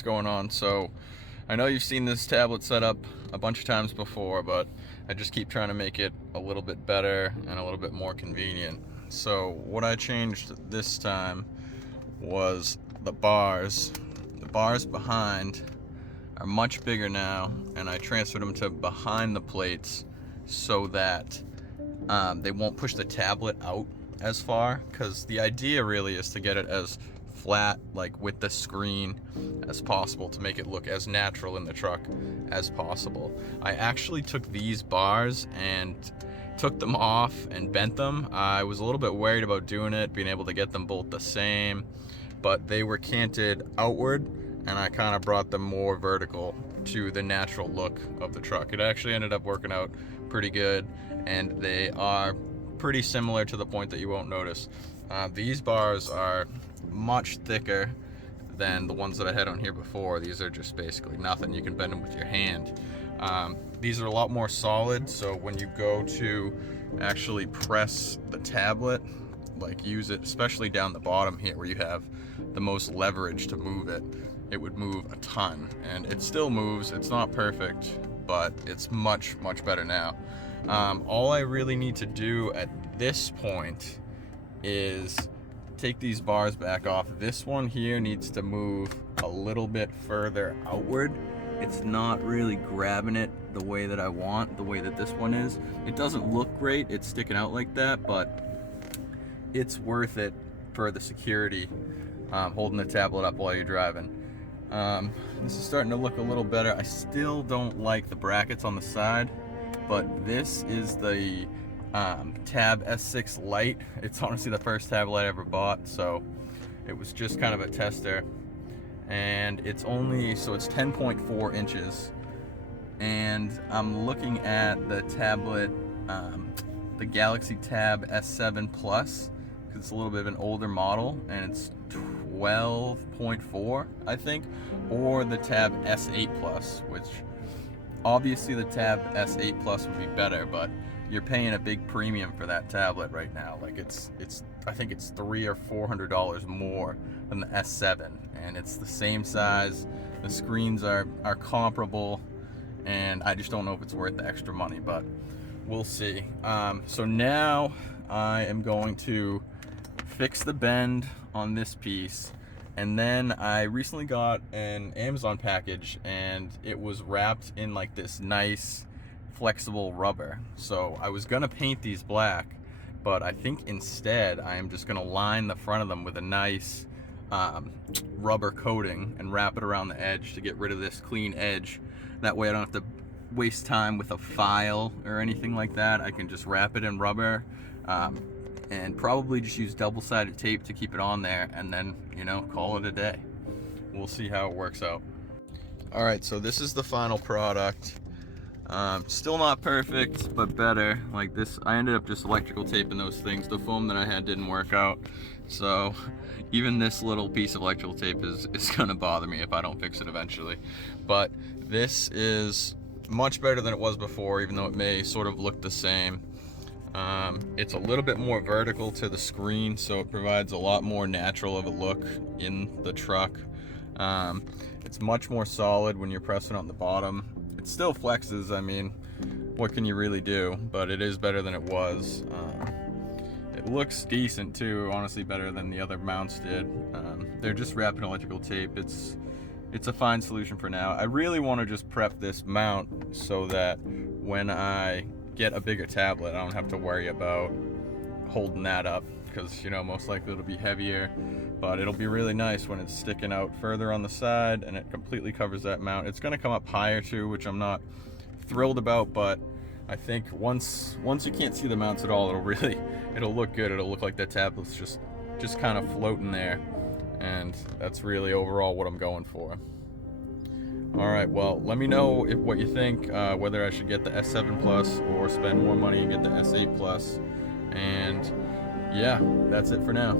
what's going on. So I know you've seen this tablet set up a bunch of times before, but I just keep trying to make it a little bit better and a little bit more convenient. So what I changed this time was the bars. The bars behind are much bigger now, and I transferred them to behind the plates so that they won't push the tablet out as far, because the idea really is to get it as flat, like with the screen, as possible, to make it look as natural in the truck as possible. I actually took these bars and took them off and bent them. I was a little bit worried about doing it, being able to get them both the same, but they were canted outward, and I kind of brought them more vertical to the natural look of the truck. It actually ended up working out pretty good, and they are pretty similar to the point that you won't notice. These bars are much thicker than the ones that I had on here before. These are just basically nothing. You can bend them with your hand. These are a lot more solid, so when you go to actually press the tablet, like use it, especially down the bottom here where you have the most leverage to move it, it would move a ton. And it still moves. It's not perfect, but it's much better now. All I really need to do at this point is take these bars back off. This one here needs to move a little bit further outward. It's not really grabbing it the way that I want, the way that this one is. It doesn't look great, it's sticking out like that, but it's worth it for the security, holding the tablet up while you're driving. This is starting to look a little better. I still don't like the brackets on the side, but this is the Tab S6 Lite. It's honestly the first tablet I ever bought, so it was just kind of a tester. And it's only, so it's 10.4 inches. And I'm looking at the tablet, the Galaxy Tab S7 Plus, because it's a little bit of an older model, and it's 12.4, I think, or the Tab S8 Plus, which obviously the Tab S8 Plus would be better, but you're paying a big premium for that tablet right now. Like it's I think it's $300 or $400 more than the S7, and it's the same size. The screens are comparable, and I just don't know if it's worth the extra money, but we'll see. So now I am going to fix the bend on this piece, and then I recently got an Amazon package, and it was wrapped in like this nice flexible rubber. So I was gonna paint these black, but I think instead I am just gonna line the front of them with a nice rubber coating and wrap it around the edge to get rid of this clean edge. That way I don't have to waste time with a file or anything like that. I can just wrap it in rubber, and probably just use double-sided tape to keep it on there, and then, you know, call it a day. We'll see how it works out. All right, so this is the final product. Still not perfect, but better. Like this, I ended up just electrical taping those things. The foam that I had didn't work out, so even this little piece of electrical tape is gonna bother me if I don't fix it eventually. But this is much better than it was before, even though it may sort of look the same. It's a little bit more vertical to the screen, so it provides a lot more natural of a look in the truck. It's much more solid when you're pressing on the bottom. It still flexes, I mean, what can you really do? But it is better than it was. It looks decent too, honestly better than the other mounts did. They're just wrapping electrical tape. It's a fine solution for now. I really want to just prep this mount so that when I get a bigger tablet, I don't have to worry about holding that up, because, you know, most likely it'll be heavier, but it'll be really nice when it's sticking out further on the side and it completely covers that mount. It's going to come up higher too, which I'm not thrilled about, but I think once you can't see the mounts at all, it'll look good. It'll look like the tablet's just kind of floating there, and that's really overall what I'm going for. All right, well, let me know what you think, whether I should get the S7 Plus or spend more money and get the S8 Plus. And yeah, that's it for now.